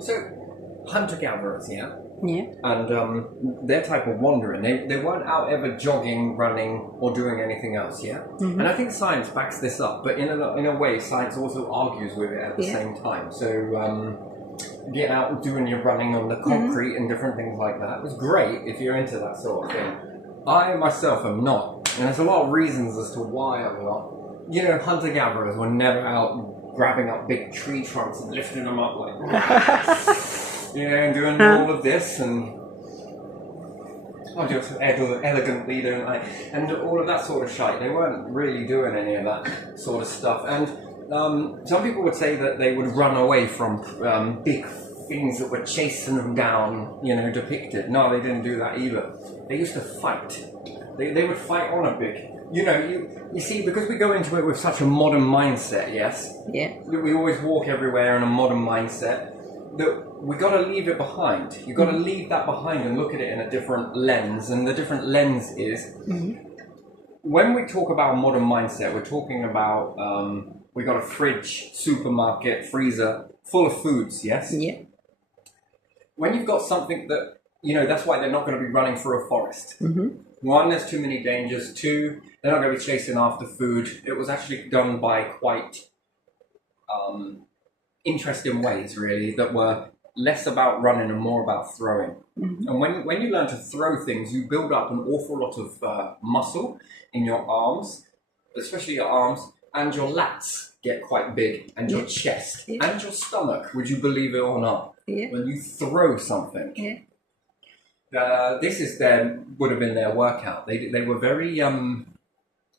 So, hunter-gatherers, yeah? Yeah. And their type of wandering, they weren't out ever jogging, running, or doing anything else, yeah? Mm-hmm. And I think science backs this up, but in a way, science also argues with it at the same time. So, getting out and doing your running on the concrete and different things like that was great if you're into that sort of thing. I myself am not, and there's a lot of reasons as to why I'm not. You know, hunter-gatherers were never out grabbing up big tree trunks and lifting them up like, you know, and doing all of this and just elegantly doing like, and all of that sort of shite. They weren't really doing any of that sort of stuff. And some people would say that they would run away from big things that were chasing them down, you know, depicted. No, they didn't do that either. They used to fight. They would fight on a big. You know, you see, because we go into it with such a modern mindset, yes? Yeah. We always walk everywhere in a modern mindset, that we got to leave it behind. You got to leave that behind and look at it in a different lens. And the different lens is, when we talk about a modern mindset, we're talking about, we got a fridge, supermarket, freezer, full of foods, yes? Yeah. When you've got something that, you know, that's why they're not going to be running through a forest. One, there's too many dangers. Two, they're not going to be chasing after food. It was actually done by quite interesting ways, really, that were less about running and more about throwing. And when you learn to throw things, you build up an awful lot of muscle in your arms, especially your arms, and your lats get quite big, and your chest, and your stomach, would you believe it or not, when you throw something. This is would have been their workout. They were very,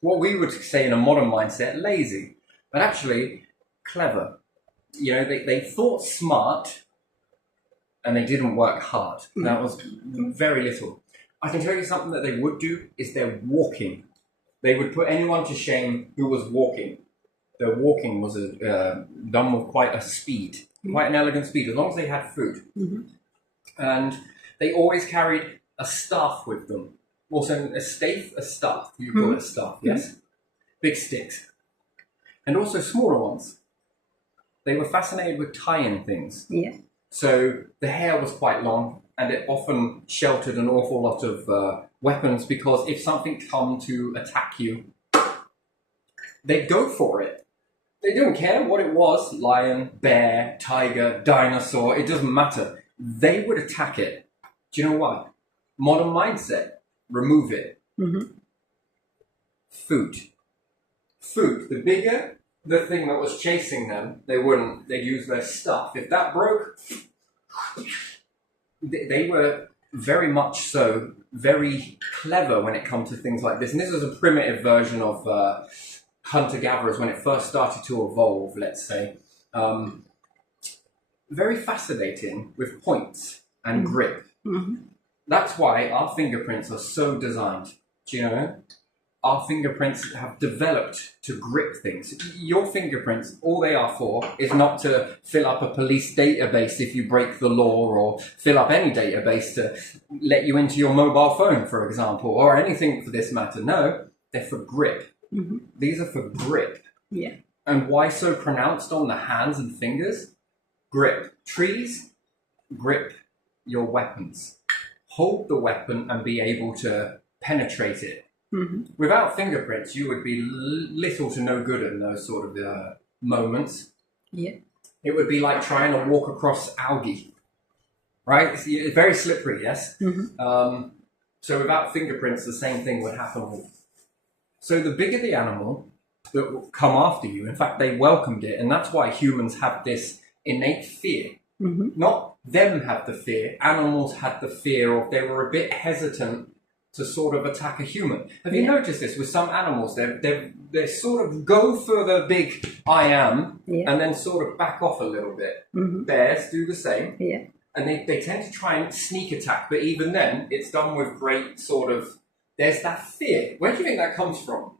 what we would say in a modern mindset, lazy, but actually clever. You know, they thought smart, and they didn't work hard. That was very little. I can tell you something that they would do is their walking. They would put anyone to shame who was walking. Their walking was done with quite a speed, quite an elegant speed, as long as they had food. And they always carried a staff with them. Also, a staff, you call it a staff, yes? Big sticks. And also smaller ones. They were fascinated with tying things. Yeah. So the hair was quite long, and it often sheltered an awful lot of weapons, because if something come to attack you, they'd go for it. They didn't care what it was, lion, bear, tiger, dinosaur, it doesn't matter. They would attack it. Do you know why? Modern mindset. Remove it. Food. The bigger the thing that was chasing them, they'd use their stuff. If that broke, they were very much so, very clever when it comes to things like this. And this is a primitive version of hunter-gatherers when it first started to evolve, let's say. Very fascinating with points and grip. That's why our fingerprints are so designed. Do you know? Our fingerprints have developed to grip things. Your fingerprints, all they are for is not to fill up a police database if you break the law, or fill up any database to let you into your mobile phone, for example, or anything for this matter. No, they're for grip. These are for grip. Yeah. And why so pronounced on the hands and fingers? Grip. Trees, grip your weapons. Hold the weapon and be able to penetrate it. Without fingerprints, you would be little to no good in those sort of moments. Yeah. It would be like trying to walk across algae, right? It's very slippery, yes? So without fingerprints, the same thing would happen. So the bigger the animal that will come after you, in fact, they welcomed it, and that's why humans have this innate fear. Not them have the fear, animals had the fear, or they were a bit hesitant to sort of attack a human. Have you noticed this with some animals? They sort of go for the big I am, and then sort of back off a little bit. Bears do the same. Yeah. And they tend to try and sneak attack, but even then, it's done with great sort of, there's that fear. Where do you think that comes from?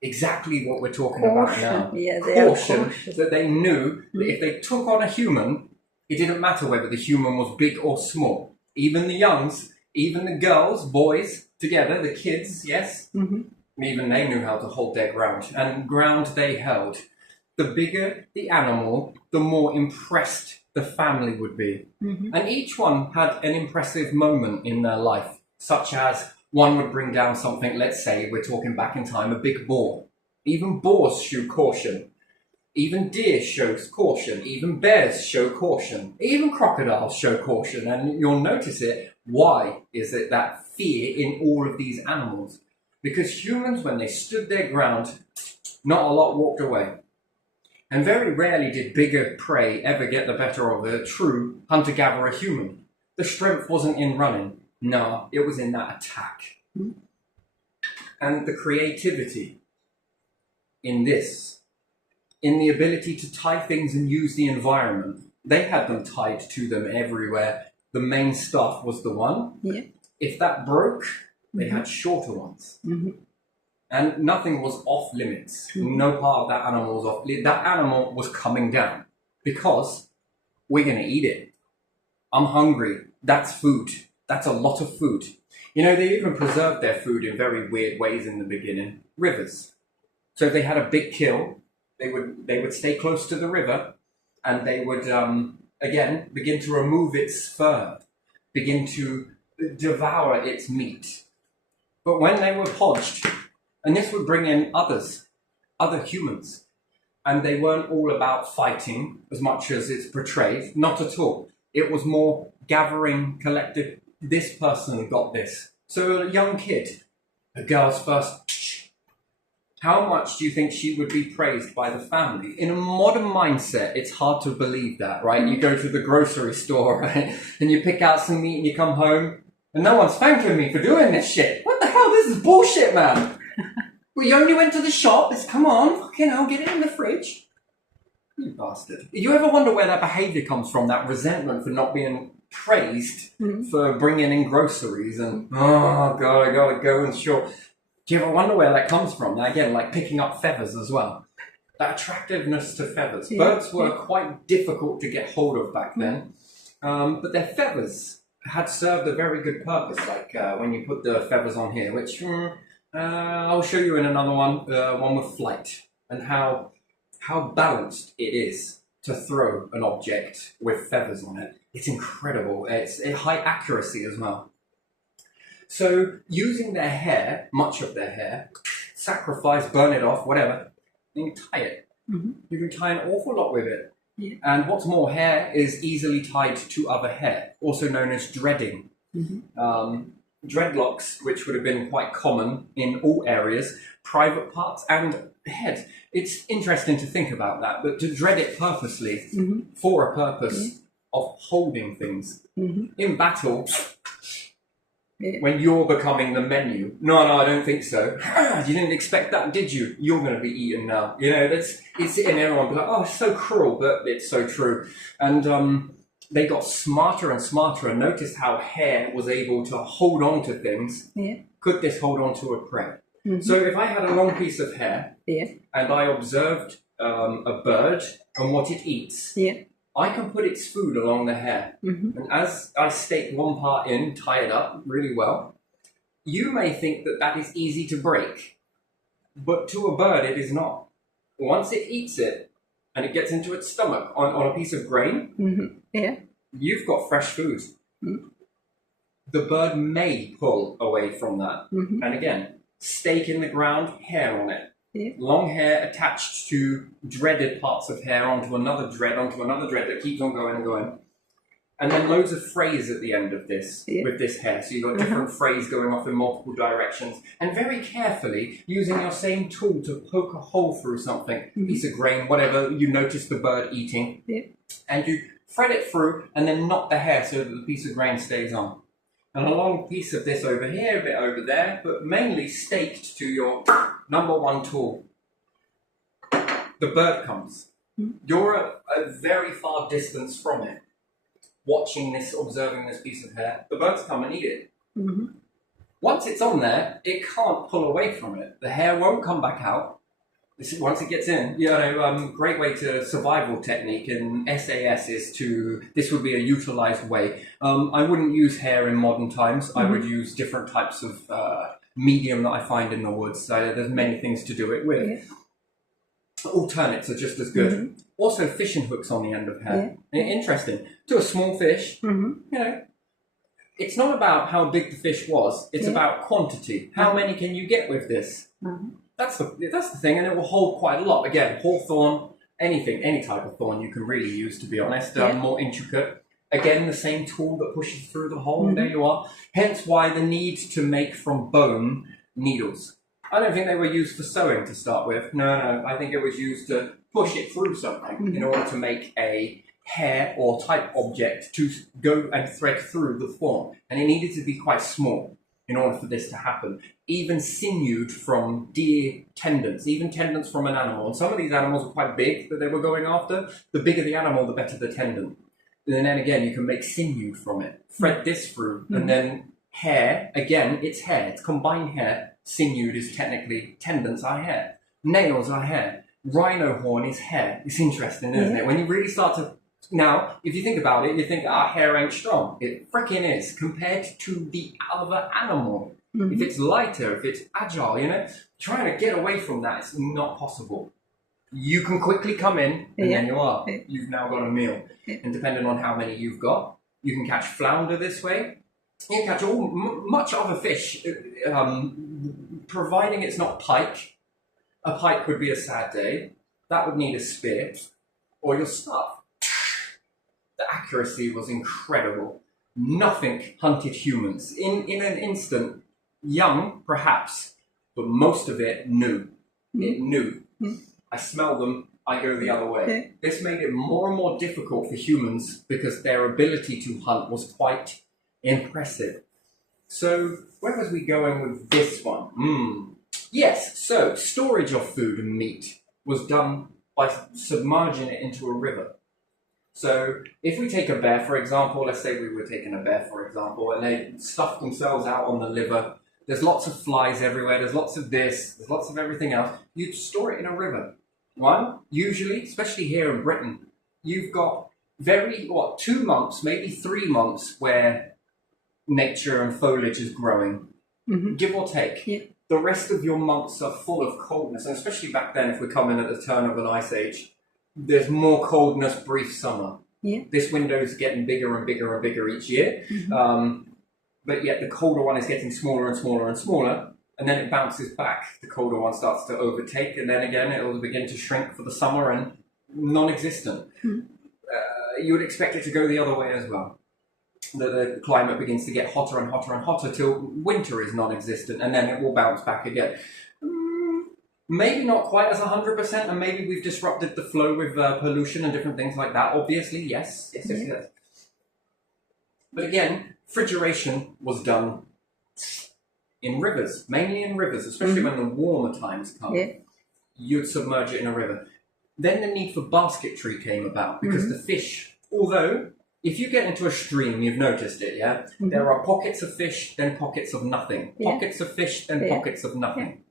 Exactly what we're talking about now. Yeah, caution, that they knew that if they took on a human, it didn't matter whether the human was big or small. Even the youngs, even the girls, boys, together, the kids, yes? Even they knew how to hold their ground. And ground they held. The bigger the animal, the more impressed the family would be. And each one had an impressive moment in their life, such as one would bring down something, let's say we're talking back in time, a big boar. Even boars show caution. Even deer shows caution. Even bears show caution. Even crocodiles show caution. And you'll notice it. Why is it that fear in all of these animals? Because humans, when they stood their ground, not a lot walked away. And very rarely did bigger prey ever get the better of a true hunter-gatherer human. The strength wasn't in running. No, it was in that attack. And the creativity in this, in the ability to tie things and use the environment. They had them tied to them everywhere. The main stuff was the one. Yeah. If that broke, they had shorter ones. And nothing was off limits. No part of that animal was off limits. That animal was coming down because we're going to eat it. I'm hungry. That's food. That's a lot of food. You know, they even preserved their food in very weird ways in the beginning. Rivers. So if they had a big kill, they would stay close to the river, and they would, again, begin to remove its fur, begin to devour its meat. But when they were podged, and this would bring in other humans, and they weren't all about fighting as much as it's portrayed, not at all. It was more gathering, collective, this person got this. So a young kid, a girl's first, how much do you think she would be praised by the family? In a modern mindset, it's hard to believe that, right? You go to the grocery store, right, and you pick out some meat and you come home, and no one's thanking me for doing this shit. What the hell? This is bullshit, man. We only went to the shop. Come on, fucking hell, get it in the fridge. You bastard. You ever wonder where that behaviour comes from, that resentment for not being praised for bringing in groceries and, oh, God, I gotta go and shop. Do you ever wonder where that comes from? Now, again, like picking up feathers as well. That attractiveness to feathers. Yeah. Birds were quite difficult to get hold of back then, but their feathers had served a very good purpose, like when you put the feathers on here, which I'll show you in another one with flight, and how balanced it is to throw an object with feathers on it. It's incredible. It's high accuracy as well. So using their hair, much of their hair, sacrifice, burn it off, whatever, then you tie it. You can tie an awful lot with it. Yeah. And what's more, hair is easily tied to other hair, also known as dreading. Dreadlocks, which would have been quite common in all areas, private parts and head. It's interesting to think about that, but to dread it purposely for a purpose of holding things. In battle, when you're becoming the menu, no, I don't think so. You didn't expect that, did you? You're going to be eaten now. You know, it's in everyone be like, oh, it's so cruel, but it's so true. And they got smarter and smarter and noticed how hair was able to hold on to things. Yeah. Could this hold on to a prey? So if I had a long piece of hair and I observed a bird and what it eats, I can put its food along the hair. And as I stake one part in, tie it up really well, you may think that that is easy to break. But to a bird, it is not. Once it eats it and it gets into its stomach on a piece of grain, you've got fresh food. The bird may pull away from that. And again, stake in the ground, hair on it. Long hair attached to dreaded parts of hair onto another dread that keeps on going and going. And then loads of frays at the end of this with this hair. So you've got different frays going off in multiple directions. And very carefully using your same tool to poke a hole through something, piece of grain, whatever you notice the bird eating. And you thread it through and then knot the hair so that the piece of grain stays on. And a long piece of this over here, a bit over there, but mainly staked to your number one tool. The bird comes. You're a very far distance from it, watching this, observing this piece of hair. The birds come and eat it. Once it's on there, it can't pull away from it. The hair won't come back out. Once it gets in, great way to survival technique in SAS is this would be a utilized way. I wouldn't use hair in modern times. I would use different types of medium that I find in the woods. So there's many things to do it with. Alternates are just as good. Also, fishing hooks on the end of hair. Interesting. To a small fish, you know, it's not about how big the fish was. It's about quantity. How many can you get with this? That's the thing, and it will hold quite a lot. Again, hawthorn, anything, any type of thorn you can really use, to be honest. More intricate. Again, the same tool that pushes through the hole. There you are. Hence why the need to make from bone needles. I don't think they were used for sewing to start with. No. I think it was used to push it through something in order to make a hair or type object to go and thread through the form. And it needed to be quite small in order for this to happen. Even sinewed from deer tendons, even tendons from an animal. And some of these animals were quite big that they were going after. The bigger the animal, the better the tendon. And then again, you can make sinew from it. Thread this through. And then hair, again, it's hair. It's combined hair. Sinewed is technically, tendons are hair. Nails are hair. Rhino horn is hair. It's interesting, isn't it? When you really start to... Now, if you think about it, you think, hair ain't strong. It freaking is, compared to the other animal. If it's lighter, if it's agile, you know, trying to get away from that is not possible. You can quickly come in, and then you are. You've now got a meal. And depending on how many you've got, you can catch flounder this way. You can catch much other fish, providing it's not pike. A pike would be a sad day. That would need a spear, or your stuff. The accuracy was incredible. Nothing hunted humans. In an instant, young, perhaps, but most of it knew. It knew. I smell them, I go the other way. This made it more and more difficult for humans because their ability to hunt was quite impressive. So, where was we going with this one? Yes, so storage of food and meat was done by submerging it into a river. So, if we take a bear, for example, let's say we were taking a bear, for example, and they stuffed themselves out on the liver. There's lots of flies everywhere, there's lots of this, there's lots of everything else. You'd store it in a river. Usually, especially here in Britain, you've got 2 months, maybe 3 months where nature and foliage is growing, give or take. The rest of your months are full of coldness, and especially back then, if we're coming at the turn of an ice age, there's more coldness, brief summer. This window is getting bigger and bigger and bigger each year, but yet the colder one is getting smaller and smaller and smaller, and then it bounces back. The colder one starts to overtake, and then again it will begin to shrink for the summer and non-existent. You would expect it to go the other way as well. The climate begins to get hotter and hotter and hotter till winter is non-existent, and then it will bounce back again. Maybe not quite as 100%, and maybe we've disrupted the flow with pollution and different things like that. Obviously, yes. But again, refrigeration was done in rivers, mainly in rivers, especially when the warmer times come. You'd submerge it in a river. Then the need for basketry came about because the fish, although if you get into a stream, you've noticed it, there are pockets of fish, then pockets of nothing. Pockets of fish, then pockets of nothing.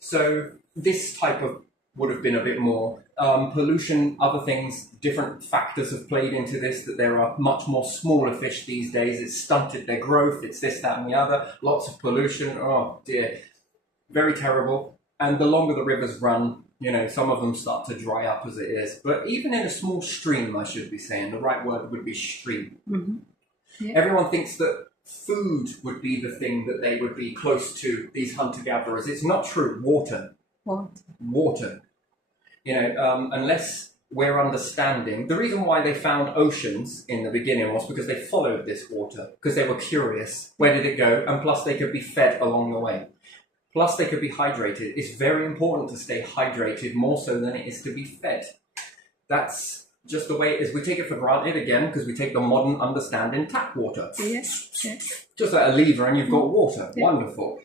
So this type of would have been a bit more pollution, other things, different factors have played into this, that there are much more smaller fish these days. It's stunted their growth, it's this, that and the other, lots of pollution, oh dear, very terrible. And the longer the rivers run, you know, some of them start to dry up as it is. But even in a small stream, I should be saying, the right word would be stream. Everyone thinks that food would be the thing that they would be close to, these hunter-gatherers. It's not true. Water. Water. You know, unless we're understanding. The reason why they found oceans in the beginning was because they followed this water, because they were curious. Where did it go? And plus they could be fed along the way. Plus they could be hydrated. It's very important to stay hydrated, more so than it is to be fed. That's just the way it is. We take it for granted again, because we take the modern understanding tap water. Just like a lever and you've got water. Wonderful.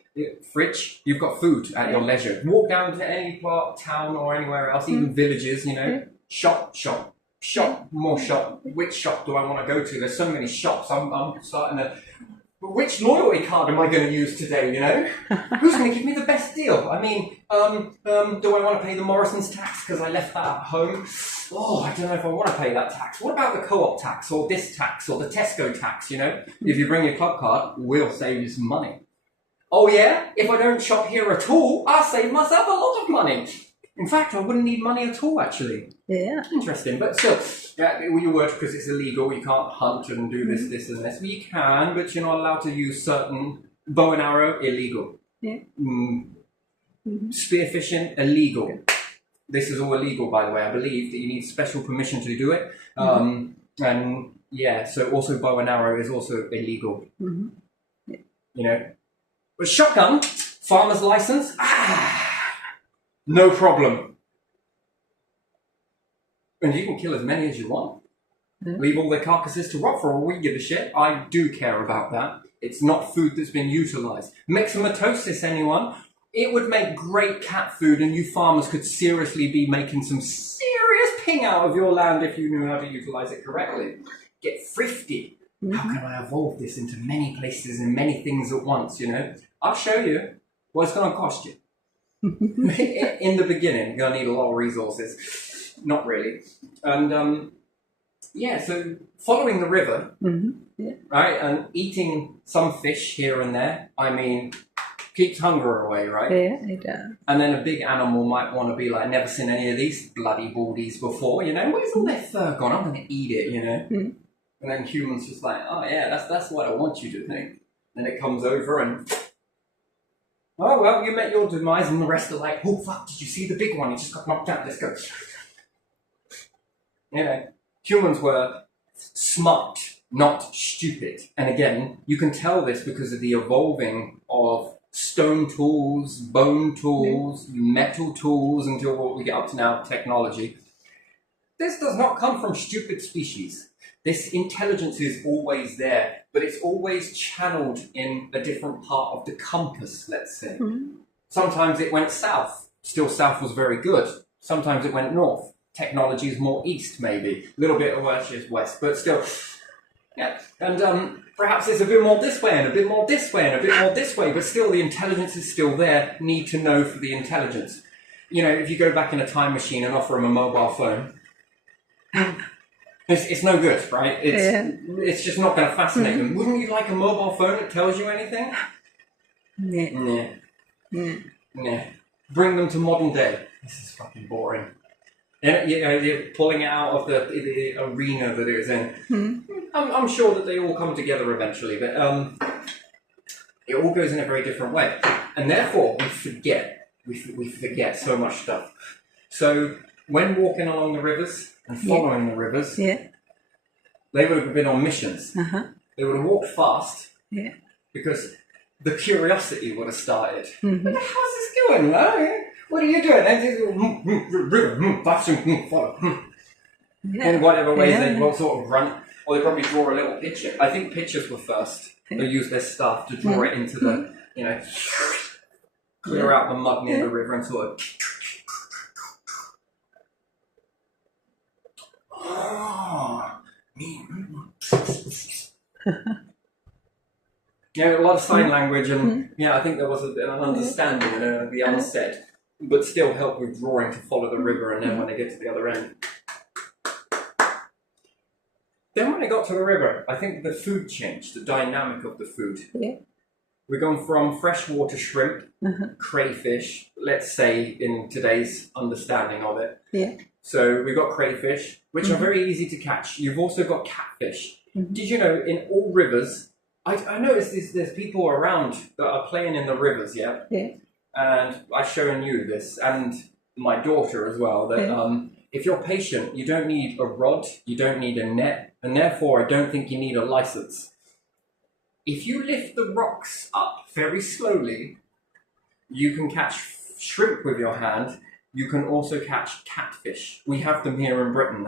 Fridge, you've got food at your leisure. Walk down to any part, town or anywhere else, even villages, you know. Shop, more shop. Which shop do I want to go to? There's so many shops. I'm starting to... Which loyalty card am I going to use today, you know? Who's going to give me the best deal? I mean, do I want to pay the Morrison's tax because I left that at home? Oh, I don't know if I want to pay that tax. What about the co-op tax or this tax or the Tesco tax, you know? If you bring your club card, we'll save you some money. Oh yeah? If I don't shop here at all, I'll save myself a lot of money. In fact, I wouldn't need money at all, actually. Yeah. Interesting, but still, you would, because it's illegal. You can't hunt and do this, this, and this. Well, you can, but you're not allowed to use certain bow and arrow. Illegal. Yeah. Spearfishing, illegal. This is all illegal, by the way. I believe that you need special permission to do it. And yeah, so also bow and arrow is also illegal. Yeah. You know, but shotgun, farmer's license, no problem. And you can kill as many as you want. Leave all their carcasses to rot for all we give a shit. I do care about that. It's not food that's been utilised. Myxomatosis, anyone? It would make great cat food, and you farmers could seriously be making some serious ping out of your land if you knew how to utilise it correctly. Get thrifty. How can I evolve this into many places and many things at once, you know? I'll show you what it's going to cost you. In the beginning, you're going to need a lot of resources. Not really. And, yeah, so following the river, right, and eating some fish here and there, I mean, keeps hunger away, right? Yeah, it does. And then a big animal might want to be like, never seen any of these bloody baldies before, you know? Where's all their fur gone? I'm going to eat it, you know? And then humans just like, oh yeah, that's what I want you to think. And it comes over and, oh well, you met your demise, and the rest are like, oh fuck, did you see the big one? He just got knocked out, let's go. You know, humans were smart, not stupid. And again, you can tell this because of the evolving of stone tools, bone tools, metal tools, until what we get up to now, technology. This does not come from stupid species. This intelligence is always there, but it's always channeled in a different part of the compass, let's say. Sometimes it went south. Still, south was very good. Sometimes it went north. Technology is more east, maybe. A little bit of west, but still. Yeah. And perhaps it's a bit more this way, and a bit more this way, and a bit more this way, but still the intelligence is still there. Need to know for the intelligence. You know, if you go back in a time machine and offer them a mobile phone, it's no good, right? It's just not going to fascinate them. Wouldn't you like a mobile phone that tells you anything? Nah. Bring them to modern day. This is fucking boring. You're pulling it out of the arena that it was in. I'm sure that they all come together eventually, but it all goes in a very different way. And therefore, we forget. We forget so much stuff. So when walking along the rivers and following the rivers, they would have been on missions. They would have walked fast because the curiosity would have started. What the hell's this going, man? What are you doing? River, follow. In whatever ways they will sort of run, or they probably draw a little picture. I think pictures were first. They used their staff to draw it into the, you know, clear out the mud near the river and sort of. Yeah, a lot of sign language, and I think there was an understanding and the unsaid, but still help with drawing to follow the river, and then when they get to the other end. Then when they got to the river, I think the food changed, the dynamic of the food. We're going from freshwater shrimp, crayfish, let's say in today's understanding of it. So we've got crayfish, which are very easy to catch. You've also got catfish. Did you know in all rivers, I noticed there's people around that are playing in the rivers, and I've shown you this, and my daughter as well, that if you're patient, you don't need a rod, you don't need a net, and therefore I don't think you need a license. If you lift the rocks up very slowly, you can catch shrimp with your hand. You can also catch catfish. We have them here in Britain.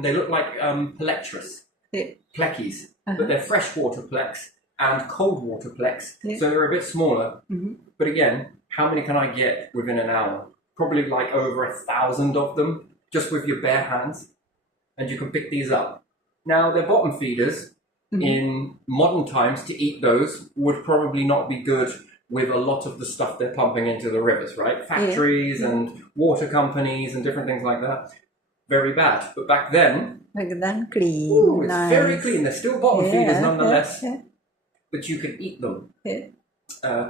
They look like plectras, plekies, but they're freshwater plex and cold water plex, so they're a bit smaller. But again, how many can I get within an hour? Probably like over 1,000 of them, just with your bare hands, and you can pick these up. Now, they're bottom feeders. In modern times, to eat those would probably not be good with a lot of the stuff they're pumping into the rivers, right? Factories and water companies and different things like that. Very bad. But back then, clean. Ooh, it's very clean. They're still bottom feeders nonetheless. But you can eat them.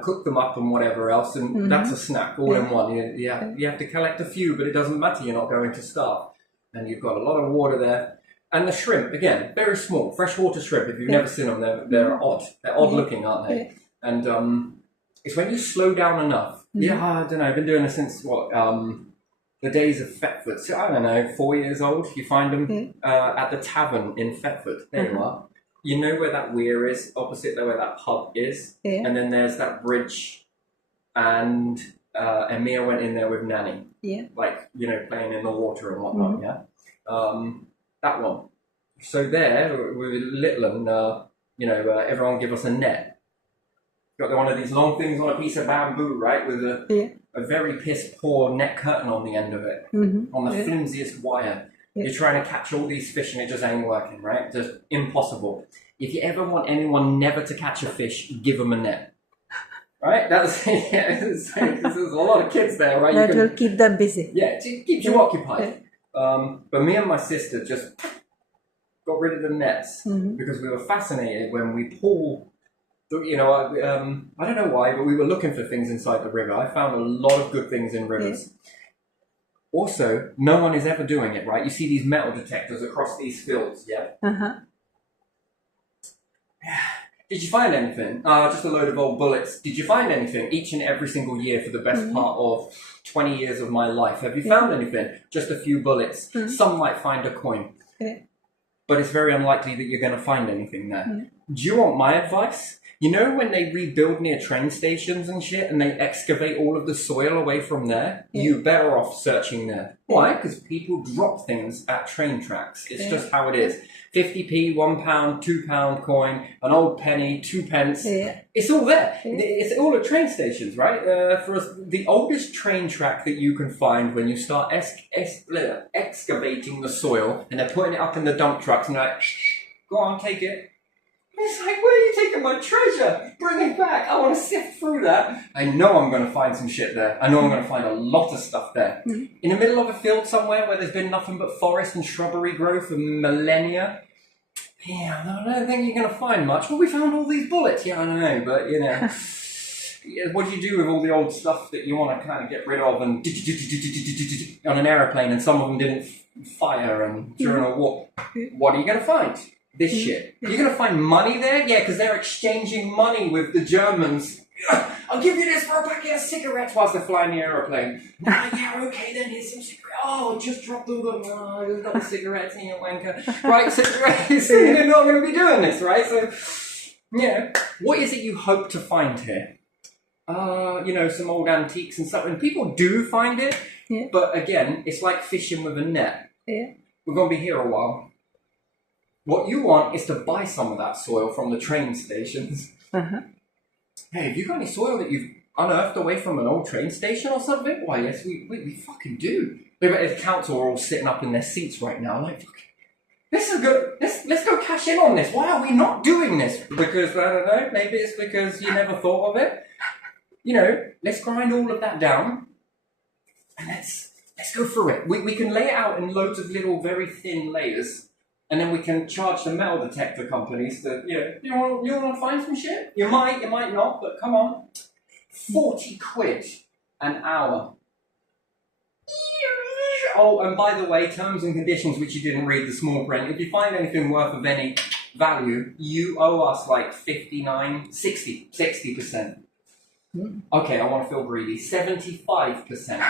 cook them up and whatever else, and that's a snack all in one. You have to collect a few, but it doesn't matter. You're not going to starve, and you've got a lot of water there. And the shrimp, again, very small, freshwater shrimp. If you've never seen them, they're odd. They're odd looking, aren't they? And it's when you slow down enough. Yeah, I don't know. I've been doing this since the days of Thetford. So I don't know, 4 years old. You find them at the tavern in Thetford. There you are. You know where that weir is, opposite where that pub is, and then there's that bridge. And Emir went in there with Nanny, like playing in the water and whatnot. That one. So there, with little and everyone give us a net. Got one of these long things on a piece of bamboo, right, with a very piss poor net curtain on the end of it, on the flimsiest wire. You're trying to catch all these fish and it just ain't working, right? Just impossible. If you ever want anyone never to catch a fish, give them a net. Right? That's there's a lot of kids there, right? That will keep them busy. Yeah, it keeps you occupied. But me and my sister just got rid of the nets because we were fascinated when we pull. I don't know why, but we were looking for things inside the river. I found a lot of good things in rivers. Also, no one is ever doing it, right? You see these metal detectors across these fields, Did you find anything? Just a load of old bullets. Did you find anything each and every single year for the best part of 20 years of my life? Have you found anything? Just a few bullets. Some might find a coin. But it's very unlikely that you're going to find anything there. Do you want my advice? You know when they rebuild near train stations and shit and they excavate all of the soil away from there? You're better off searching there. Why? Because people drop things at train tracks. It's just how it is. 50p, £1, £2 coin, an old penny, 2 pence. It's all there. It's all at train stations, right? For us, the oldest train track that you can find when you start excavating the soil and they're putting it up in the dump trucks and they're like, go on, take it. It's like, where are you taking my treasure? Bring it back. I want to sift through that. I know I'm going to find some shit there. I know I'm going to find a lot of stuff there. In the middle of a field somewhere where there's been nothing but forest and shrubbery growth for millennia. I don't think you're going to find much. Well, we found all these bullets. I don't know, but what do you do with all the old stuff that you want to kind of get rid of and on an aeroplane and some of them didn't fire and during a war? What are you going to find? This shit. You're going to find money there? Yeah, because they're exchanging money with the Germans. I'll give you this for a packet of cigarettes whilst they're flying the aeroplane. Okay, then here's some cigarettes. Oh, just dropped all them. Oh, you've got the cigarettes in your wanker. Right, cigarettes. They're not going to be doing this, right? So, what is it you hope to find here? Some old antiques and stuff. And people do find it, but again, it's like fishing with a net. We're going to be here a while. What you want is to buy some of that soil from the train stations. Hey, have you got any soil that you've unearthed away from an old train station or something? Why, yes, we fucking do. The council are all sitting up in their seats right now, like, this is good. Let's go cash in on this. Why are we not doing this? Because, I don't know, maybe it's because you never thought of it. Let's grind all of that down and let's go through it. We can lay it out in loads of little, very thin layers. And then we can charge the metal detector companies that, you want to find some shit? You might not, but come on. 40 quid an hour. Oh, and by the way, terms and conditions, which you didn't read the small print, if you find anything worth of any value, you owe us like 60%. Okay, I want to feel greedy. 75%.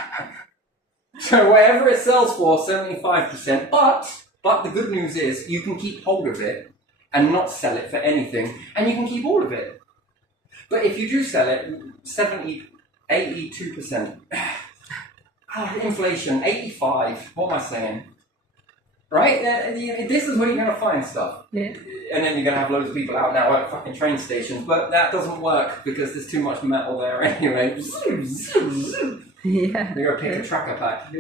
So whatever it sells for, 75%, But the good news is you can keep hold of it and not sell it for anything, and you can keep all of it. But if you do sell it, 82%. Inflation, 85. What am I saying? Right? This is where you're going to find stuff. And then you're going to have loads of people out now at fucking train stations, but that doesn't work because there's too much metal there anyway. They're going to pick a tracker pack,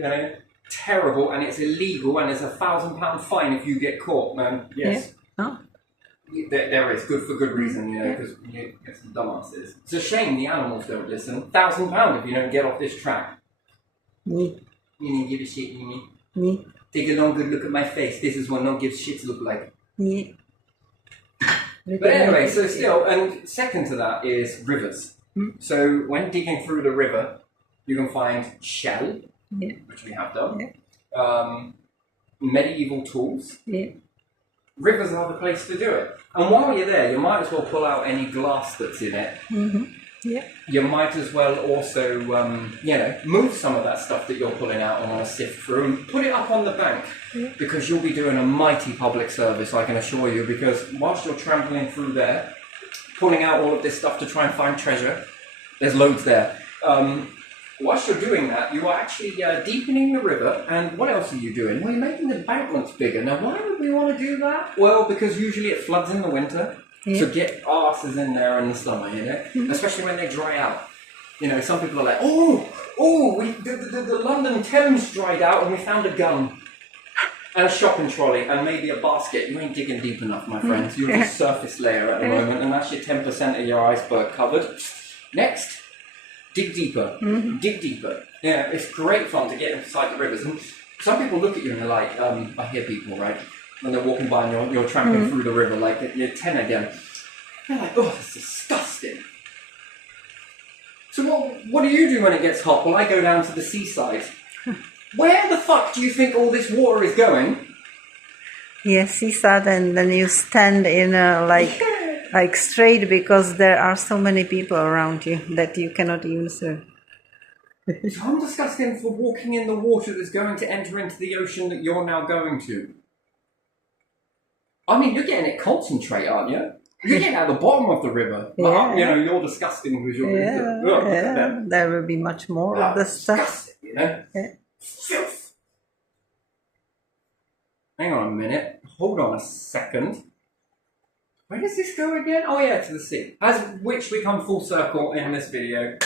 Terrible, and it's illegal, and there's a £1,000 fine if you get caught, man. Yes. There is, good for good reason, because you get some dumbasses. It's a shame the animals don't listen. £1,000 if you don't get off this track. You didn't give a shit, you mean? Take a long good look at my face. This is what no gives shits look like. But anyway, so still, and second to that is rivers. So when digging through the river, you can find shell, Yeah. which we have done, Yeah. medieval tools. Yeah. Rivers are the place to do it. And while you're there, you might as well pull out any glass that's in it. Yeah. You might as well also, move some of that stuff that you're pulling out and want to sift through and put it up on the bank. Yeah. Because you'll be doing a mighty public service, I can assure you, because whilst you're trampling through there, pulling out all of this stuff to try and find treasure, there's loads there. Whilst you're doing that, you are actually deepening the river, and what else are you doing? Well, you're making the embankments bigger. Now, why would we want to do that? Well, because usually it floods in the winter, so get asses in there in the summer, especially when they dry out. Some people are like, the London Thames dried out and we found a gun. And a shopping trolley and maybe a basket. You ain't digging deep enough, my friends. You're just surface layer at the moment, and that's your 10% of your iceberg covered. Next, dig deeper. Dig deeper. Yeah, it's great fun to get inside the rivers. And some people look at you and they're like, I hear people, right? When they're walking by and you're tramping through the river like you're 10 again. They're like, oh, that's disgusting. So what do you do when it gets hot? Well, I go down to the seaside. Where the fuck do you think all this water is going? Yes, seaside, and then you stand in like straight because there are so many people around you that you cannot even see. So I'm disgusting for walking in the water that's going to enter into the ocean that you're now going to. I mean, you're getting it concentrate, aren't you? You're getting at the bottom of the river. But, you're disgusting because you're... There will be much more of the stuff. Disgusting, Filth. Hang on a minute. Hold on a second. Where does this go again? Oh yeah, to the sea. Which we come full circle in this video,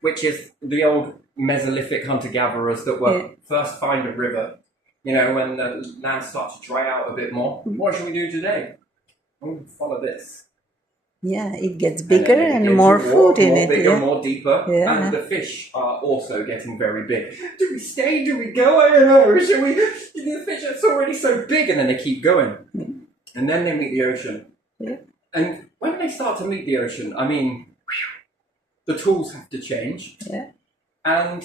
which is the old Mesolithic hunter-gatherers that were first find a river. When the land starts to dry out a bit more. What should we do today? We'll follow this. Yeah, it gets bigger and more food in it. Bigger, more deeper. Yeah. And the fish are also getting very big. Do we stay? Do we go? I don't know. Should we? The fish are already so big, and then they keep going. And then they meet the ocean. Yeah. And when they start to meet the ocean, I mean, the tools have to change. Yeah. And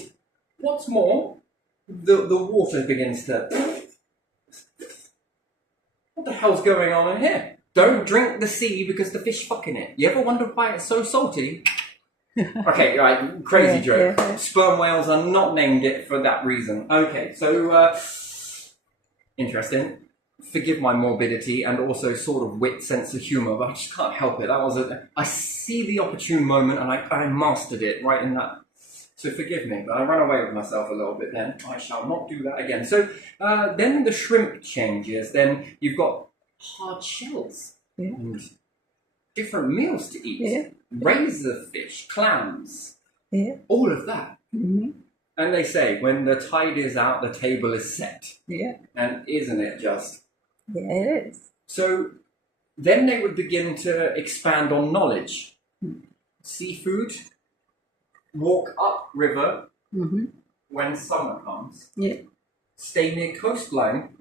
what's more, the water begins to... What the hell's going on in here? Don't drink the sea because the fish fucking it. You ever wondered why it's so salty? Okay, right, crazy joke. Yeah. Sperm whales are not named it for that reason. Okay, so, interesting. Forgive my morbidity and also sort of wit, sense of humour, but I just can't help it. I see the opportune moment and I mastered it right in that. So forgive me, but I ran away with myself a little bit then. I shall not do that again. So then the shrimp changes. Then you've got hard shells and different meals to eat. Yeah. Razor fish, clams, all of that. And they say, when the tide is out, the table is set. Yeah. And isn't it just? Yeah, it is. So then they would begin to expand on knowledge. Seafood, walk up river when summer comes. Yeah. Stay near coastline,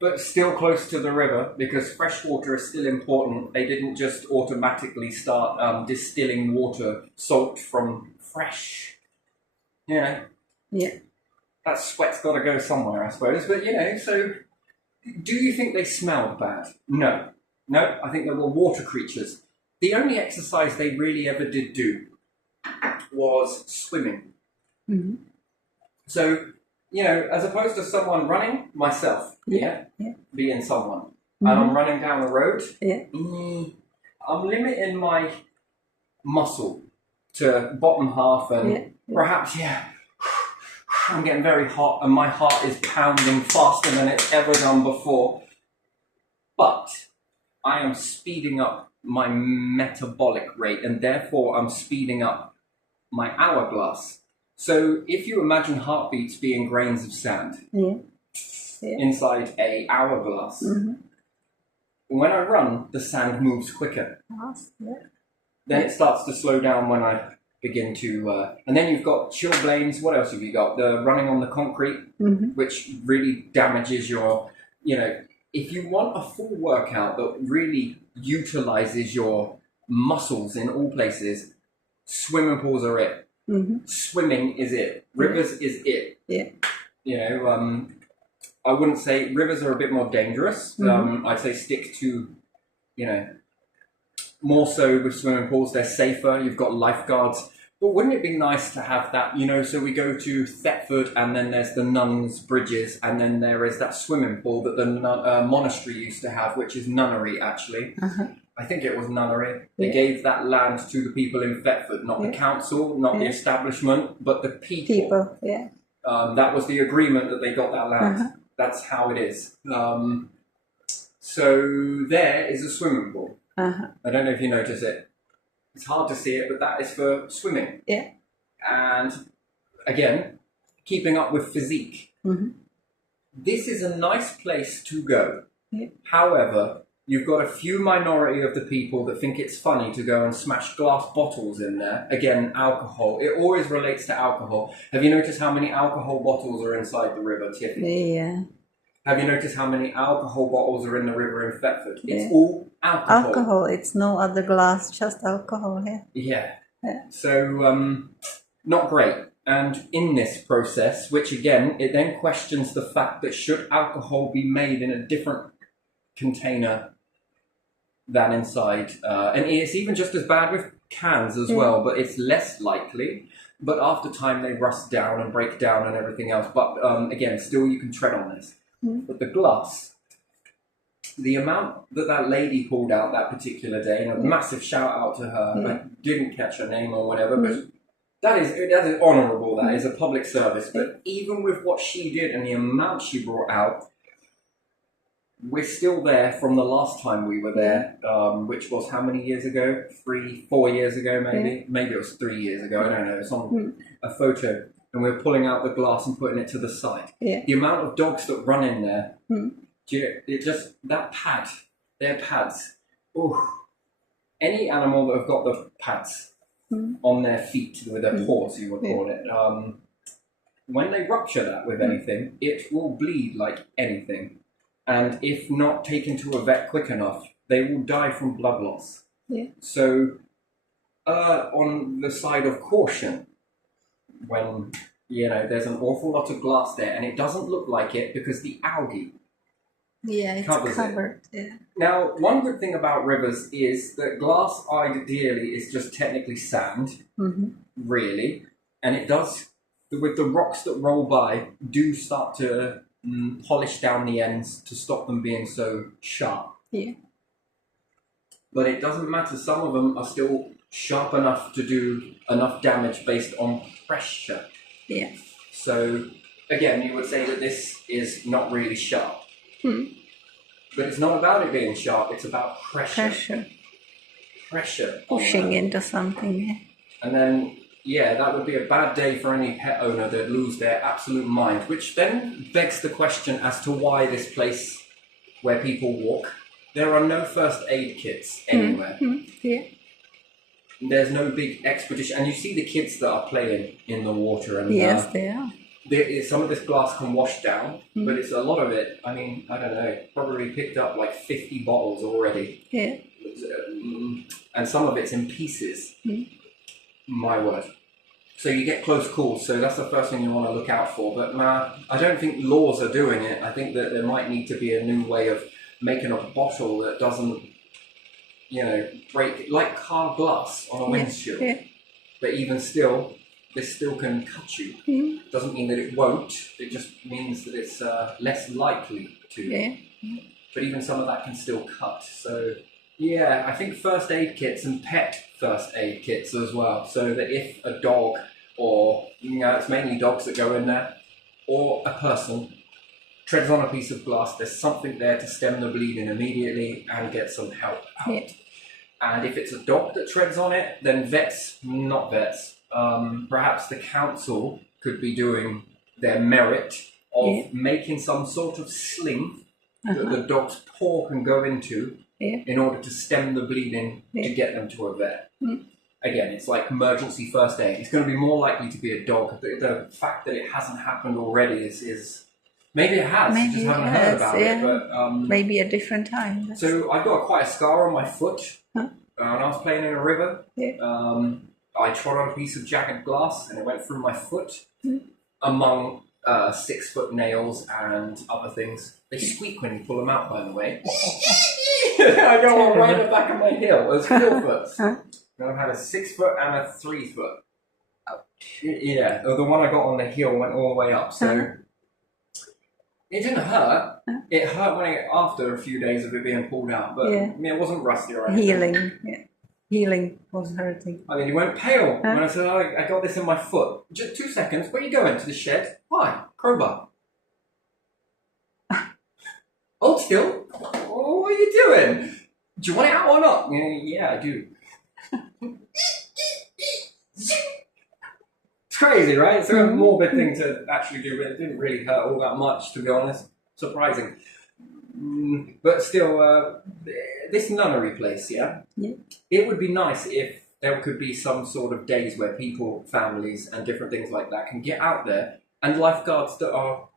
but still close to the river because fresh water is still important. They didn't just automatically start distilling water, salt from fresh. Yeah. That sweat's got to go somewhere, I suppose. But, so do you think they smelled bad? No. I think they were water creatures. The only exercise they really ever did do was swimming. So, as opposed to someone running, myself, being someone, and I'm running down the road, I'm limiting my muscle to bottom half and perhaps, I'm getting very hot and my heart is pounding faster than it's ever done before. But I am speeding up my metabolic rate and therefore I'm speeding up my hourglass. So if you imagine heartbeats being grains of sand inside a hourglass, when I run, the sand moves quicker. Then it starts to slow down when I begin to... and then you've got chilblains. What else have you got? The running on the concrete, which really damages your... if you want a full workout that really utilizes your muscles in all places, Swimming pools are it. Swimming is it. Rivers is it. Yeah. You know, I wouldn't say rivers are a bit more dangerous. I'd say stick to, you know, more so with swimming pools. They're safer. You've got lifeguards. But wouldn't it be nice to have that, you know, so we go to Thetford and then there's the nuns' bridges and then there is that swimming pool that the monastery used to have, which is nunnery, actually. I think it was nunnery. They gave that land to the people in Thetford, not the council, not the establishment, but the people. That was the agreement that they got that land. That's how it is. So there is a swimming pool. I don't know if you notice it. It's hard to see it, but that is for swimming. Yeah. And again, keeping up with physique. This is a nice place to go. However, you've got a few minority of the people that think it's funny to go and smash glass bottles in there. Again, alcohol. It always relates to alcohol. Have you noticed how many alcohol bottles are inside the river, Tiffany? Yeah. Have you noticed how many alcohol bottles are in the river in Thetford? It's all alcohol. Alcohol. It's no other glass, just alcohol. Yeah. So, not great. And in this process, which again, it then questions the fact that should alcohol be made in a different container than inside, and it's even just as bad with cans as well, but it's less likely. But after time, they rust down and break down and everything else. But again, still you can tread on this. But the glass, the amount that lady pulled out that particular day, and a massive shout out to her. I didn't catch her name or whatever, but that is honourable. That is a public service. But even with what she did and the amount she brought out, we're still there from the last time we were there, which was how many years ago? 4 years ago, maybe? Maybe it was 3 years ago, I don't know. It's on a photo. And we're pulling out the glass and putting it to the side. The amount of dogs that run in there, that pad, their pads. Ooh. Any animal that have got the pads on their feet, with their paws, you would call it, when they rupture that with anything, it will bleed like anything. And if not taken to a vet quick enough, they will die from blood loss. So, on the side of caution, when, you know, there's an awful lot of glass there, and it doesn't look like it because the algae it's covered. Now, one good thing about rivers is that glass ideally is just technically sand, really, and it does, with the rocks that roll by, do start to polish down the ends to stop them being so sharp. But it doesn't matter, some of them are still sharp enough to do enough damage based on pressure. So, again, you would say that this is not really sharp. But it's not about it being sharp, it's about pressure. Pressure. Pushing into something. And then, that would be a bad day for any pet owner that lose their absolute mind, which then begs the question as to why this place where people walk, there are no first aid kits anywhere. There's no big expedition, and you see the kids that are playing in the water, and they are. Some of this glass can wash down, but it's a lot of it. I mean, I don't know, probably picked up like 50 bottles already. And some of it's in pieces. My word. So you get close calls, so that's the first thing you want to look out for. But I don't think laws are doing it. I think that there might need to be a new way of making a bottle that doesn't, you know, break, like car glass on a windshield. But even still, this still can cut you. Doesn't mean that it won't, it just means that it's less likely to. But even some of that can still cut. So, I think first aid kits and pet first aid kits as well. So that if a dog, or, it's mainly dogs that go in there, or a person treads on a piece of glass, there's something there to stem the bleeding immediately and get some help out. And if it's a dog that treads on it, then not vets, perhaps the council could be doing their merit of making some sort of sling that the dog's paw can go into in order to stem the bleeding to get them to a vet. Again, it's like emergency first aid. It's going to be more likely to be a dog. The fact that it hasn't happened already is maybe it has. Maybe you just haven't heard about it. But maybe a different time. So I've got quite a scar on my foot. When I was playing in a river. I trod on a piece of jagged glass and it went through my foot among 6-foot nails and other things. They squeak when you pull them out, by the way. I go on right at the back of my heel. It was heel foots. And I've had a 6-foot and a 3-foot. Yeah, the one I got on the heel went all the way up, so it didn't hurt. It hurt after a few days of it being pulled out, but I mean, it wasn't rusty or anything. Healing was hurting. I mean, he went pale when I said, I got this in my foot. Just 2 seconds. Where are you going? To the shed? Why? Crowbar. Hold still. What are you doing? Do you want it out or not? Yeah, I do. It's crazy, right? It's a morbid thing to actually do, but it didn't really hurt all that much, to be honest. Surprising. But still, this nunnery place, it would be nice if there could be some sort of days where people, families, and different things like that can get out there, and lifeguards that are,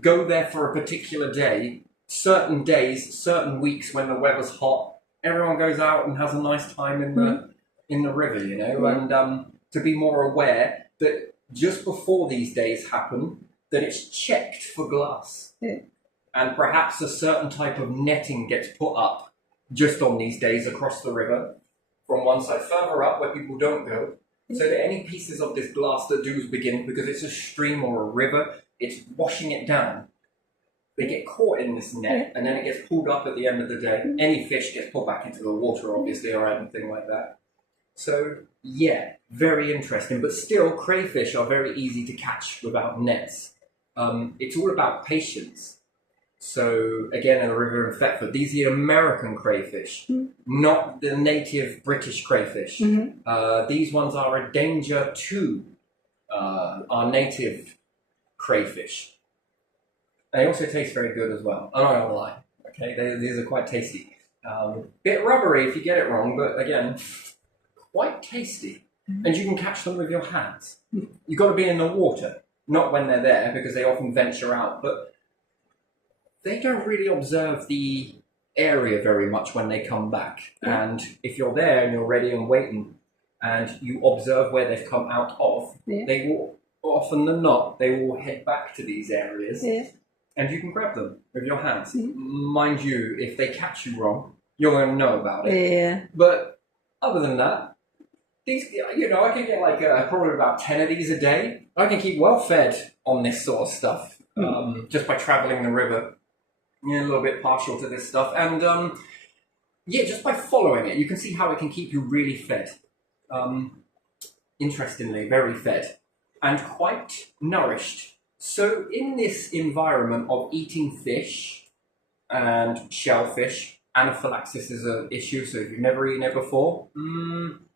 go there for a particular day, certain days, certain weeks when the weather's hot, everyone goes out and has a nice time in the river, and to be more aware that just before these days happen, that it's checked for glass. And perhaps a certain type of netting gets put up just on these days across the river, from one side further up where people don't go, so that any pieces of this glass that do begin, because it's a stream or a river, it's washing it down. They get caught in this net, and then it gets pulled up at the end of the day. Any fish gets put back into the water, obviously, or anything like that. So, yeah, very interesting. But still, crayfish are very easy to catch without nets. It's all about patience. So, again, in the river in Thetford, these are the American crayfish, not the native British crayfish. These ones are a danger to our native crayfish. They also taste very good as well. I'm not going to lie. Okay, these are quite tasty. Bit rubbery if you get it wrong, but again, quite tasty. And you can catch them with your hands. You've got to be in the water, not when they're there, because they often venture out. But they don't really observe the area very much when they come back. And if you're there and you're ready and waiting, and you observe where they've come out of, they will, often than not, they will head back to these areas. And you can grab them with your hands. Mind you, if they catch you wrong, you're going to know about it. But other than that, these, I can get like probably about 10 of these a day. I can keep well fed on this sort of stuff just by traveling the river. A little bit partial to this stuff. And just by following it, you can see how it can keep you really fed. Interestingly, very fed and quite nourished. So in this environment of eating fish and shellfish, anaphylaxis is an issue, so if you've never eaten it before,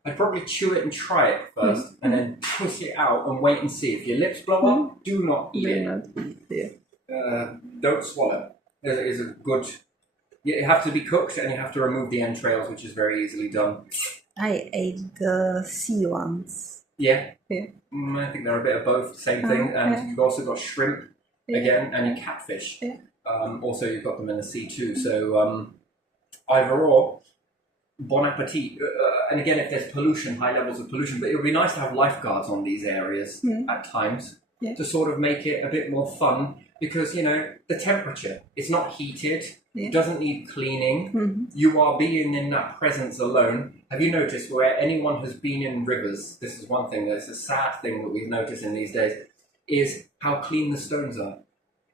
I'd probably chew it and try it first, and then push it out and wait and see. If your lips blow up, do not eat it. Don't swallow. It is a good... You have to be cooked, and you have to remove the entrails, which is very easily done. I ate the sea ones. I think they're a bit of both, same thing. And you've also got shrimp, again, and your catfish. Also, you've got them in the sea too. So, either or, bon appetit. And again, if there's pollution, high levels of pollution, but it would be nice to have lifeguards on these areas at times to sort of make it a bit more fun. Because, the temperature, it's not heated, it doesn't need cleaning, you are being in that presence alone. Have you noticed where anyone has been in rivers, this is one thing, that's a sad thing that we've noticed in these days, is how clean the stones are.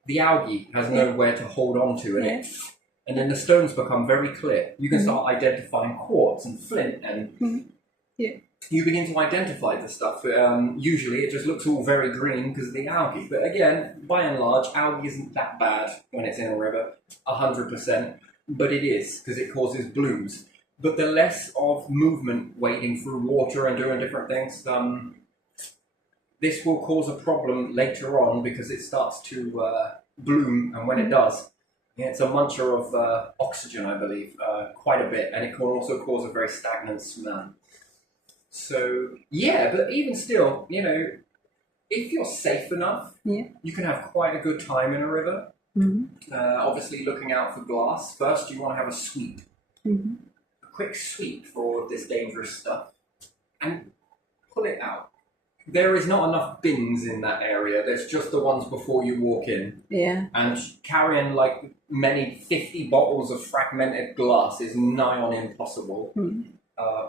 The algae has nowhere to hold on to in it, and then the stones become very clear. You can start identifying quartz and flint, and you begin to identify the stuff. Usually it just looks all very green because of the algae. But again, by and large, algae isn't that bad when it's in a river, 100%. But it is, because it causes blooms. But the less of movement wading through water and doing different things, this will cause a problem later on because it starts to bloom. And when it does, it's a muncher of oxygen, I believe, quite a bit. And it can also cause a very stagnant smell. So, but even still, if you're safe enough, you can have quite a good time in a river. Obviously, looking out for glass. First, you want to have a sweep. A quick sweep for this dangerous stuff. and pull it out. There is not enough bins in that area. There's just the ones before you walk in. Yeah. And carrying like many 50 bottles of fragmented glass is nigh on impossible.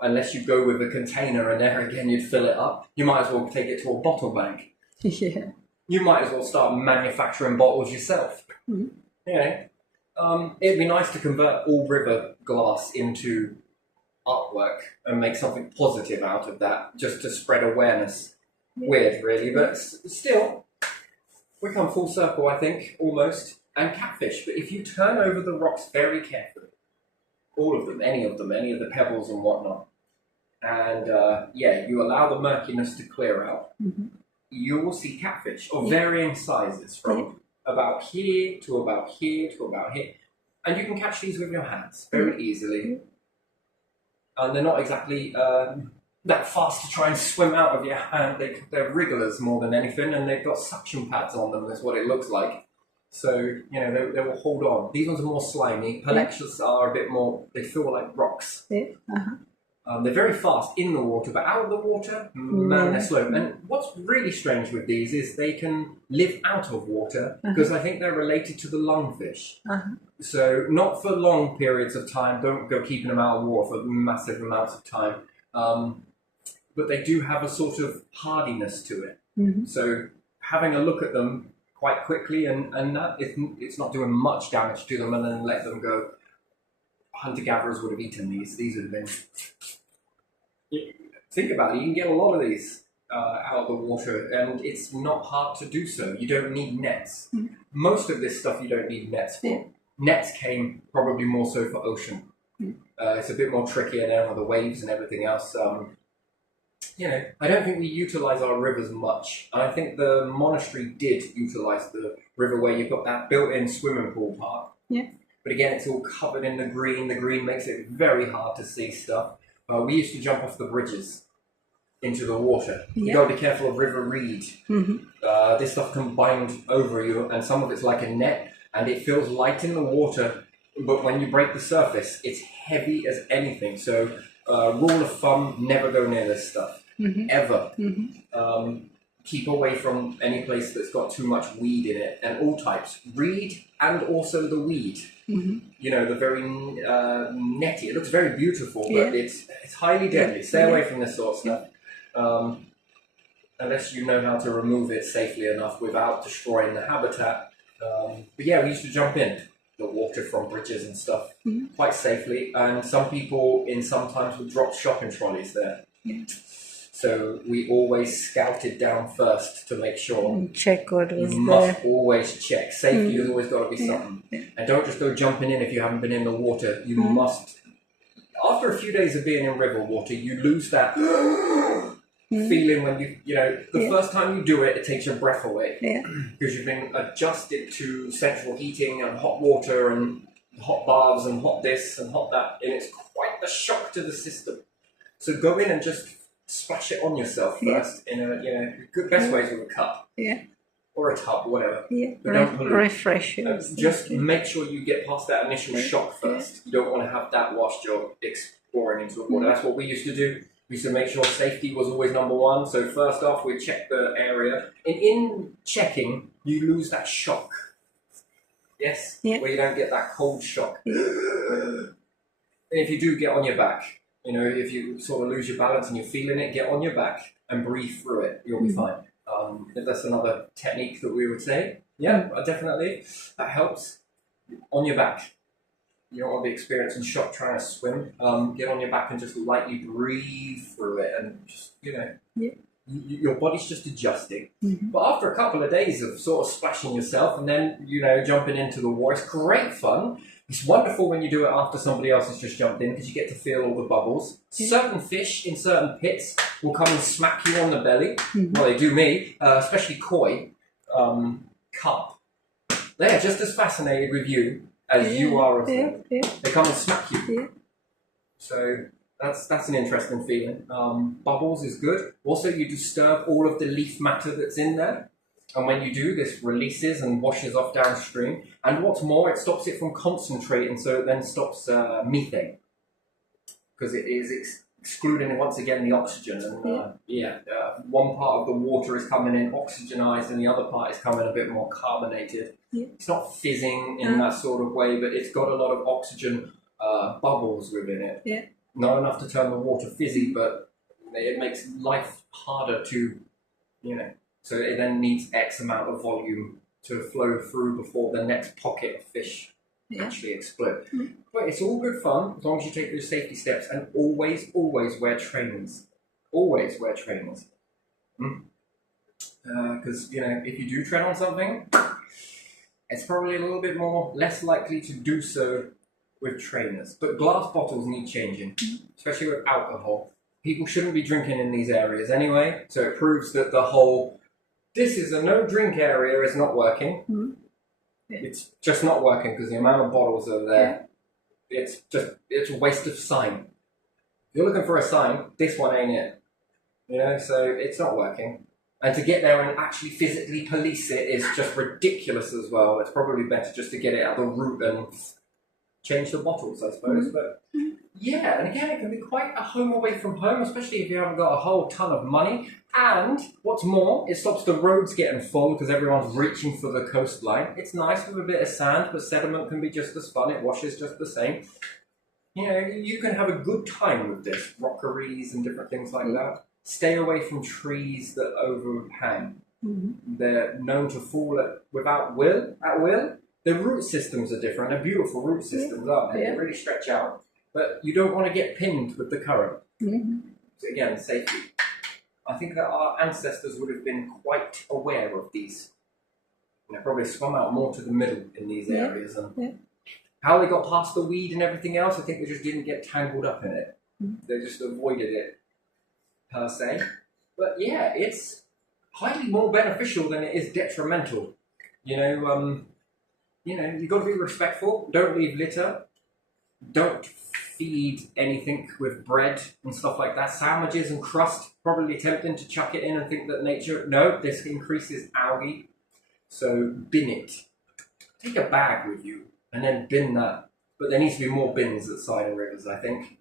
Unless you go with a container and there again you'd fill it up. You might as well take it to a bottle bank. Yeah. You might as well start manufacturing bottles yourself. You know, it'd be nice to convert all river glass into artwork and make something positive out of that, just to spread awareness. Weird, really, but still, we come full circle, I think, almost. And catfish, but if you turn over the rocks very carefully, all of them, any of the pebbles and whatnot, and you allow the murkiness to clear out, you will see catfish of varying sizes, from about here to about here to about here. And you can catch these with your hands very easily. And they're not exactly that fast to try and swim out of your hand. They're wrigglers more than anything, and they've got suction pads on them, is what it looks like. So, you know, they will hold on. These ones are more slimy. Pelagius are a bit more, they feel like rocks. They're very fast in the water, but out of the water, man, they're slow. And what's really strange with these is they can live out of water, because I think they're related to the lungfish. So not for long periods of time, don't go keeping them out of water for massive amounts of time. But they do have a sort of hardiness to it. So having a look at them quite quickly, and that it's not doing much damage to them, and then let them go. Hunter-gatherers would have eaten these. These would have been... Think about it, you can get a lot of these out of the water, and it's not hard to do so. You don't need nets. Most of this stuff you don't need nets for. Nets came probably more so for ocean. It's a bit more trickier now with the waves and everything else. You know, I don't think we utilize our rivers much. I think the monastery did utilize the river, where you've got that built-in swimming pool part. But again, it's all covered in the green. The green makes it very hard to see stuff. We used to jump off the bridges into the water. You got to be careful of river reed. This stuff can bind over you, and some of it's like a net, and it feels light in the water, but when you break the surface, it's heavy as anything. So rule of thumb, never go near this stuff, ever. Keep away from any place that's got too much weed in it, and all types. Reed and also the weed. You know, the very netty. It looks very beautiful, but it's highly deadly. Stay away from this sort of stuff. Unless you know how to remove it safely enough without destroying the habitat. But yeah, we used to jump in the water from bridges and stuff quite safely, and some people sometimes would drop shopping trolleys there. So we always scouted down first to make sure. Check what was you must always check. Safety has always got to be something. And don't just go jumping in if you haven't been in the water. You must. After a few days of being in river water, you lose that feeling when the first time you do it, it takes your breath away. Because you've been adjusted to central heating and hot water and hot baths and hot this and hot that. And it's quite a shock to the system. So go in and just splash it on yourself first in a good best ways with a cup or a tub, whatever. But don't pollute. Refresh you. Just make sure you get past that initial shock first. You don't want to have that whilst you're exploring into the water. That's what we used to do. We used to make sure safety was always number one. So first off, we check the area, and in checking, you lose that shock. Yes, where you don't get that cold shock. And if you do, get on your back. You know, if you sort of lose your balance and you're feeling it, get on your back and breathe through it. You'll be fine. That's another technique that we would say. Yeah, definitely. That helps. On your back. You don't want to be experiencing shock trying to swim. Get on your back and just lightly breathe through it, and just, your body's just adjusting. But after a couple of days of sort of splashing yourself and then, jumping into the water, it's great fun. It's wonderful when you do it after somebody else has just jumped in, because you get to feel all the bubbles. Certain fish in certain pits will come and smack you on the belly. Well, they do me, especially koi, carp. They are just as fascinated with you as you are of them. They come and smack you. So that's an interesting feeling. Bubbles is good. Also, you disturb all of the leaf matter that's in there. And when you do, this releases and washes off downstream. And what's more, it stops it from concentrating, so it then stops methane. Because it is excluding once again the oxygen. And one part of the water is coming in oxygenized, and the other part is coming a bit more carbonated. Yeah. It's not fizzing in that sort of way, but it's got a lot of oxygen bubbles within it. Yeah. Not enough to turn the water fizzy, but it makes life harder to, so it then needs X amount of volume to flow through before the next pocket of fish actually explode. Mm-hmm. But it's all good fun as long as you take those safety steps, and always wear trainers. Always wear trainers. Because, if you do tread on something, it's probably a little bit less likely to do so with trainers. But glass bottles need changing, especially with alcohol. People shouldn't be drinking in these areas anyway, so it proves that the whole "this is a no drink area" is not working. Mm-hmm. Yeah. It's just not working because the amount of bottles are there. Yeah. It's a waste of sign. If you're looking for a sign, this one ain't it. So it's not working. And to get there and actually physically police it is just ridiculous as well. It's probably better just to get it at the root and change the bottles, I suppose. But yeah, and again, it can be quite a home away from home, especially if you haven't got a whole ton of money. And what's more, it stops the roads getting full because everyone's reaching for the coastline. It's nice with a bit of sand, but sediment can be just as fun. It washes just the same. You can have a good time with this, rockeries and different things like that. Stay away from trees that overhang. Mm-hmm. They're known to fall at will. The root systems are different. They're beautiful root systems, aren't they? They really stretch out. But you don't want to get pinned with the current. Mm-hmm. So again, safety. I think that our ancestors would have been quite aware of these. Probably swum out more to the middle in these areas. And how they got past the weed and everything else, I think they just didn't get tangled up in it. Mm-hmm. They just avoided it, per se. But yeah, it's highly more beneficial than it is detrimental. You've got to be respectful. Don't leave litter. Don't feed anything with bread and stuff like that. Sandwiches and crust, probably tempting to chuck it in and think that nature, no, this increases algae. So bin it. Take a bag with you and then bin that. But there needs to be more bins at side and rivers, I think.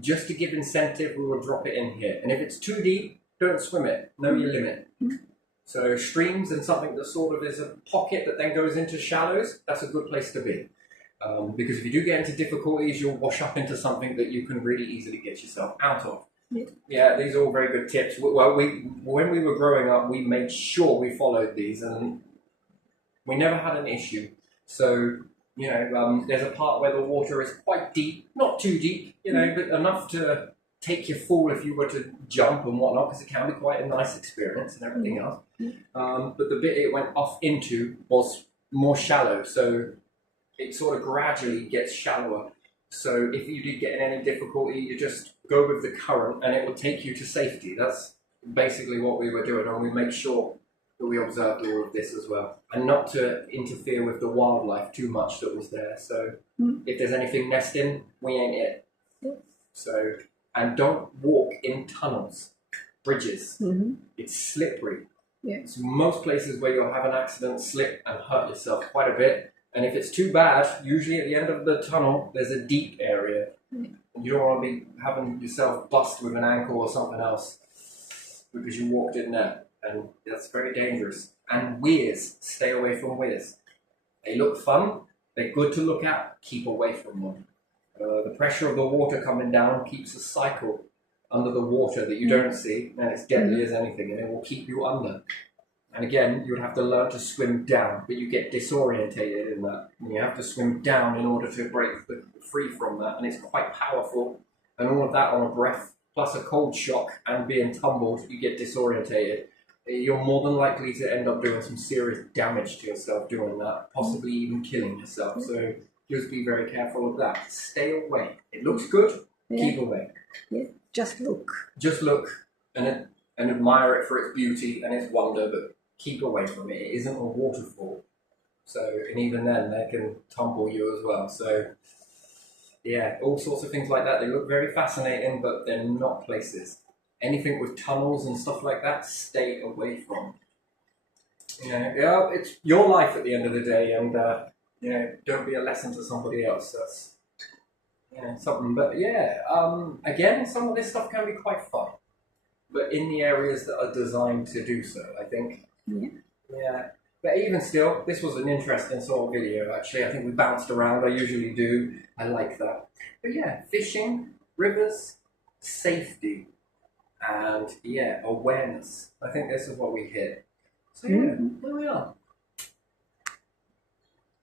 Just to give incentive, we will drop it in here. And if it's too deep, don't swim it. Know your limit. So streams and something that sort of is a pocket that then goes into shallows, that's a good place to be. Because if you do get into difficulties, you'll wash up into something that you can really easily get yourself out of. Yeah, these are all very good tips. Well, when we were growing up, we made sure we followed these, and we never had an issue. So, there's a part where the water is quite deep, not too deep, but enough to take your fall if you were to jump and whatnot, because it can be quite a nice experience and everything else. But the bit it went off into was more shallow, so it sort of gradually gets shallower. So if you did get in any difficulty, you just go with the current and it will take you to safety. That's basically what we were doing, and we make sure that we observed all of this as well. And not to interfere with the wildlife too much that was there. So if there's anything nesting, we ain't it. So, and don't walk in tunnels, bridges. Mm-hmm. It's slippery. So most places where you'll have an accident, slip and hurt yourself quite a bit. And if it's too bad, usually at the end of the tunnel, there's a deep area. And you don't want to be having yourself bust with an ankle or something else because you walked in there. And that's very dangerous. And weirs, stay away from weirs. They look fun, they're good to look at, keep away from them. The pressure of the water coming down keeps a cycle under the water that you don't see, and it's deadly as anything, and it will keep you under. And again, you would have to learn to swim down, but you get disorientated in that. And you have to swim down in order to break free from that, and it's quite powerful. And all of that on a breath, plus a cold shock and being tumbled, you get disorientated. You're more than likely to end up doing some serious damage to yourself doing that, possibly even killing yourself. So just be very careful of that. Stay away. It looks good, keep away. Just look. Just look and admire it for its beauty and its wonder, but keep away from it. It isn't a waterfall. So, and even then, they can tumble you as well. So, yeah, all sorts of things like that. They look very fascinating, but they're not places. Anything with tunnels and stuff like that, stay away from. It's your life at the end of the day, and don't be a lesson to somebody else. Yeah, something. But yeah, again, some of this stuff can be quite fun, but in the areas that are designed to do so, I think. Yeah. Yeah. But even still, this was an interesting sort of video, actually. I think we bounced around. I usually do. I like that. But yeah, fishing, rivers, safety, and yeah, awareness. I think this is what we hit. So yeah, there we are.